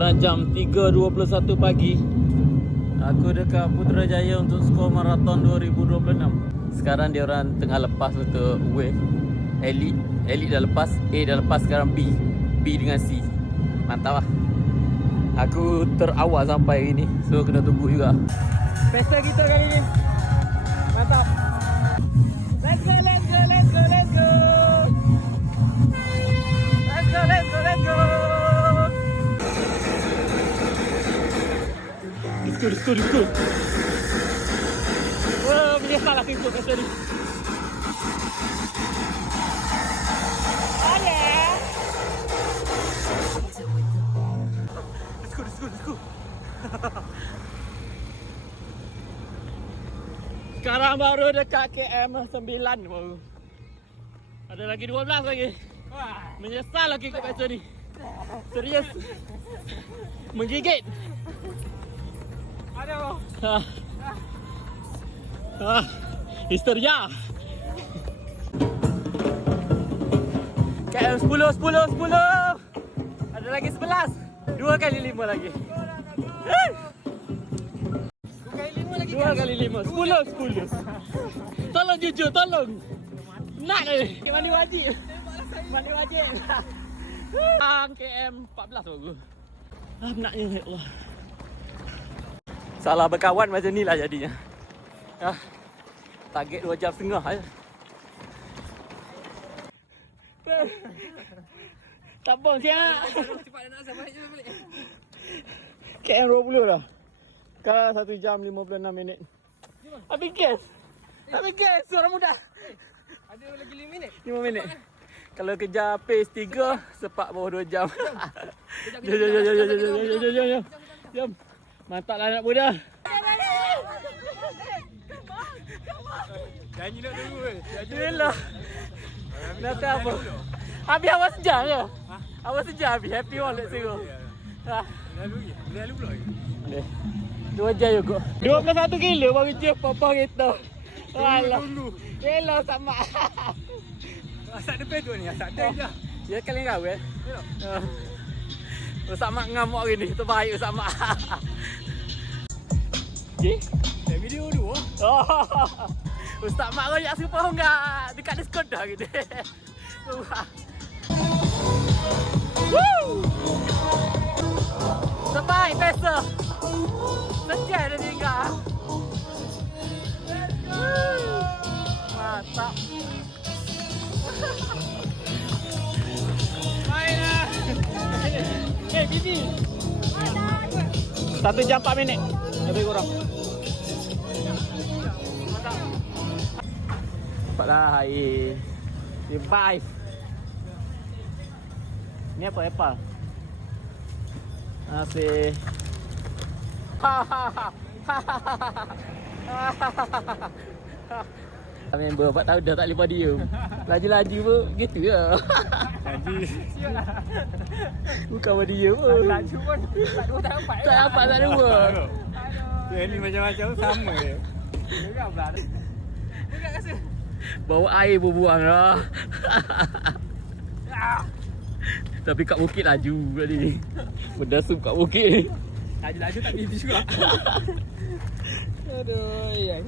Sekarang jam 3.21 pagi. Aku dekat Putrajaya untuk skor maraton 2026. Sekarang dia orang tengah lepas untuk wave. Elite dah lepas, A dah lepas, sekarang B dengan C. Mantap lah. Aku terawal sampai hari ni, so kena tunggu juga. Pesta kita kali ni mantap. Let's go, let's go, let's go, let's go. Let's go, let's go, let's go. Let's go, let's go. Wah, menyesal aku ikut pesta ni. Oh yeah. Let's go. Sekarang baru dekat KM 9 baru. Ada lagi 12 lagi. Menyesal lagi ikut pesta ni. Serius. Menggigit. Aduh. Histeria. KM 10. Ada lagi 11. 2 kali 5 lagi. 2 kali 5. 10. Tolong jujur, tolong. Nak ni. Mali wajib. KM 14 baru. Naknya, ya Allah. Salah berkawan macam ni lah jadinya. Target 2 jam setengah je. Tak bong siap. Cepat nak sampai balik. KM 20 dah. Sekarang 1 jam 56 minit. Habis gas. Seorang muda. Ada lagi 5 minit. 5 minit. Kalau kejar pace 3, sepak bawah 2 jam. Jom. Mantap lah anak muda. Janji nak tunggu ke? Yelah. Nanti apa? Habis awak sejam je? Awak sejam habis? Happy wallet suruh. Lalu pula lagi. Boleh. 2 jam juga. 21 kilo baru je papa kereta. Alah. Yelah sama. Asal depan tu ni, asal ada je. Dia kali kahwin. Ustaz Mak ngamuk hari ni. Terbaik Ustaz Mak. Okay. Video dua. Ustaz Mak royak super honga dekat diskon dah gitu. Woo! Terbaik pesta. Sejak dia tinggal. Mantap. Mainlah. Bibi. 1 jam 4 minit. Lebih kurang. Mantap. Nampaklah air. Revive. Ni apa? Apple. Asyik. Member 4 tahun dah tak lepas dia. Laju-laju pun gitu je. Janji. Bukan pada dia pun. Laju pun tak dapat. Tak 2. Yang ni macam-macam sama je. Juga pula. Juga rasa. Bawa air pun buang lah. Tapi kat bukit laju tadi. Berdasuk kat bukit. Laju-laju tak bibi juga. Aduh, ya.